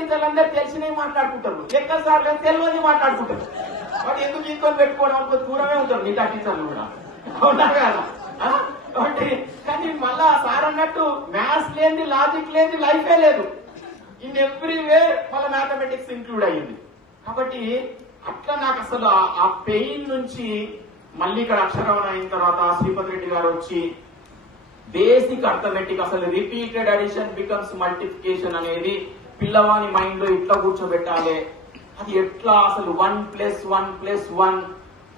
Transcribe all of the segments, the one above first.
టీచర్లు అందరూ తెలిసినవి మాట్లాడుకుంటారు, లెక్కలు సార్ కానీ తెలియని మాట్లాడుకుంటారు. వాటి ఎందుకు ఇంకొని పెట్టుకోవడం దూరమే ఉంటారు మిగతా టీచర్లు కూడా, అవునా కదా? కాబట్టి కానీ మళ్ళా సార్ అన్నట్టు మ్యాథ్స్ లేని, లాజిక్ లేని లైఫే లేదు. ఇన్ ఎవ్రీ వే మళ్ళీ మ్యాథమెటిక్స్ ఇంక్లూడ్ అయ్యింది. కాబట్టి అట్లా నాకు అసలు ఆ పెయిన్ నుంచి మళ్ళీ ఇక్కడ అక్షరవణ అయిన తర్వాత శ్రీపతి రెడ్డి గారు వచ్చి బేసిక్ అర్థమెటిక్, అసలు రిపీటెడ్ అడిషన్ బికమ్స్ మల్టిప్లికేషన్ అనేది పిల్లవాని మైండ్ లో ఇట్లా కూర్చోబెట్టాలి, అది ఎట్లా అసలు 1+1+1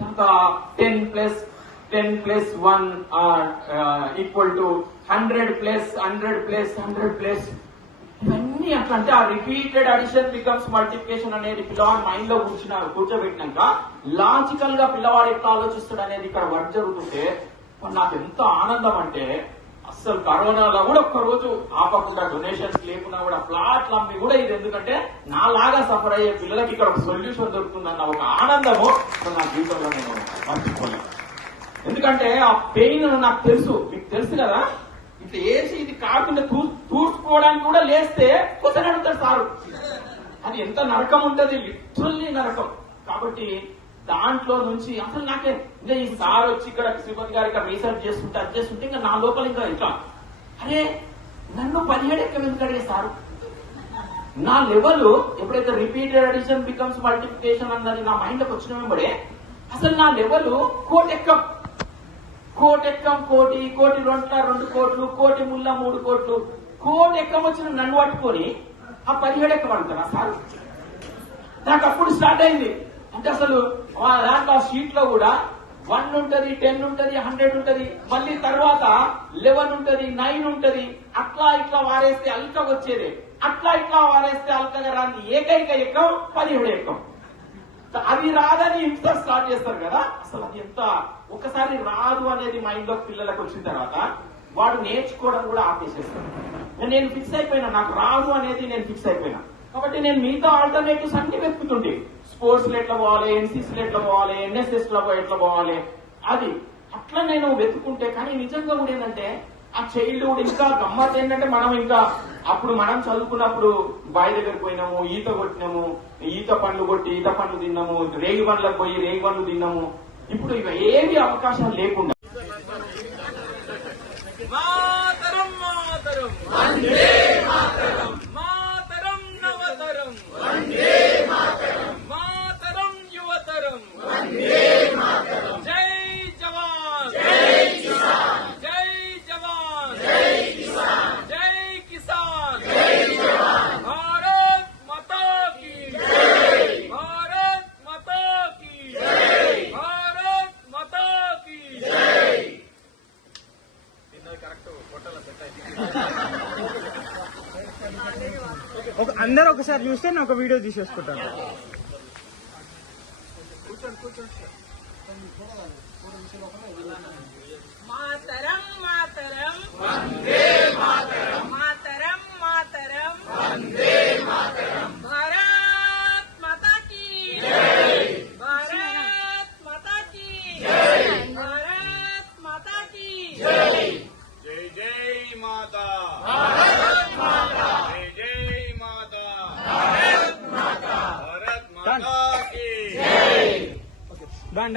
తర్వాత 10+10+1 ఈక్వల్ టు 100+100+100+, ఇవన్నీ అట్లా. అంటే ఆ రిపీటెడ్ అడిషన్ బికమ్స్ మల్టిప్లికేషన్ అనేది పిల్లవాడి మైండ్ లో కూర్చోబెట్టినాక లాజికల్ గా పిల్లవాడు ఎట్లా ఆలోచిస్తాడు అనేది ఇక్కడ వర్క్ జరుగుతుంటే నాకు ఎంత ఆనందం అంటే, అసలు కరోనాలో కూడా ఒక్కరోజు ఆపకుండా డొనేషన్స్ లేకున్నా కూడా ఫ్లాట్లు అమ్మి కూడా ఇది, ఎందుకంటే నా లాగా సఫర్ అయ్యే పిల్లలకి ఇక్కడ ఒక సొల్యూషన్ దొరుకుతుందన్న ఒక ఆనందము నా జీవితంలో నేను మర్చిపోయాను. ఎందుకంటే ఆ పెయిన్ నాకు తెలుసు, మీకు తెలుసు కదా, ఇట్లా వేసి ఇది కాకుండా తూర్చుకోవడానికి కూడా లేస్తే కొత్తగా అడుగుతారు సారు. అది ఎంత నరకం ఉంటుంది, లిటరల్లీ నరకం. కాబట్టి దాంట్లో నుంచి అసలు నాకే ఇంకా ఈ సార్ వచ్చి ఇక్కడ శ్రీపతి గారు ఇక్కడ రీసెర్చ్ చేస్తుంటే అది చేస్తుంటే ఇంకా నా లోపల ఇంకా ఇట్లా, అరే నన్ను 17 ఎక్కం ఎందుకు అడిగే సారు, నా లెవెల్ ఎప్పుడైతే రిపీటెడ్ అడిషన్ బికమ్స్ మల్టిప్లికేషన్ అన్నది నా మైండ్ లోకి వచ్చిన వెంబడే అసలు నా లెవెల్ కోటెక్కం, కోటి 2 కోట్లు, కోటి ముళ్ళ 3 కోట్లు, కోటి ఎక్కం వచ్చిన నన్ను పట్టుకొని ఆ 17 ఎక్కం అంటారా సార్? నాకు అప్పుడు స్టార్ట్ అయింది. అంటే అసలు దాంట్లో షీట్ లో కూడా 1 ఉంటది, 10 ఉంటది, 100 ఉంటది, మళ్ళీ తర్వాత 11 ఉంటది, 9 ఉంటది, అట్లా ఇట్లా వారేస్తే అల్కగా వచ్చేది, అట్లా ఇట్లా వారేస్తే అల్కగా రాని ఏకైక ఎక్కం 17 ఎక్కం. అది రాదని ఇంత స్టార్ట్ చేస్తారు కదా, అసలు అది ఎంత ఒకసారి రాదు అనేది మైండ్ లో పిల్లలకు వచ్చిన తర్వాత వాడు నేర్చుకోవడం కూడా ఆపేసేస్తాడు. నేను ఫిక్స్ అయిపోయినా, నాకు రాదు అనేది నేను ఫిక్స్ అయిపోయినా. కాబట్టి నేను మిగతా ఆల్టర్నేటివ్స్ అన్ని వెతుకుతుంటే, స్పోర్ట్స్ లో ఎట్లా పోవాలి, ఎన్సీసీ లో ఎట్లా పోవాలి, ఎన్ఎస్ఎస్ లో ఎట్లా పోవాలి, అది అట్లా నేను వెతుకుంటే. కానీ నిజంగా కూడా ఏంటంటే ఆ చైల్డ్హుడ్ ఇంకా గమ్మత్ ఏంటంటే, మనం ఇంకా అప్పుడు మనం చదువుకున్నప్పుడు బావి దగ్గర పోయినాము, ఈత కొట్టినాము, ఈత పండ్లు కొట్టి ఈత పండ్లు తిన్నాము, రేగి పండ్లకు పోయి రేగి పండ్లు తిన్నాము. ఇప్పుడు ఇవి ఏవి అవకాశం లేకుండా మాతరం మాతరం వందే మాతరం, మాతరం నవతరం వందే మాతరం, మాతరం యువతరం వందే మాతరం. జై జవాన్ జై కిసాన్, జై జవాన్ జై కిసాన్, జై కిసాన్ జై జవాన్. భారత్ మాతా కీ జై, భారత్ మాతా కీ జై, భారత్ మాతా కీ జై. అందరూ ఒకసారి చూస్తే నేను ఒక వీడియో తీసేసుకుంటాను. మాతరం మాతరం వందే మాతరం, మాతరం మాతరం వందే మాతరం. భారత్ మాతా కీ జై, భారత్ మాతా కీ జై, భారత్ మాతా కీ జై. జై జై మాతా, భారత్ మాతా, జై జై మాతా, భారత్ మాతా, భారత్ మాతా కీ జై. Done.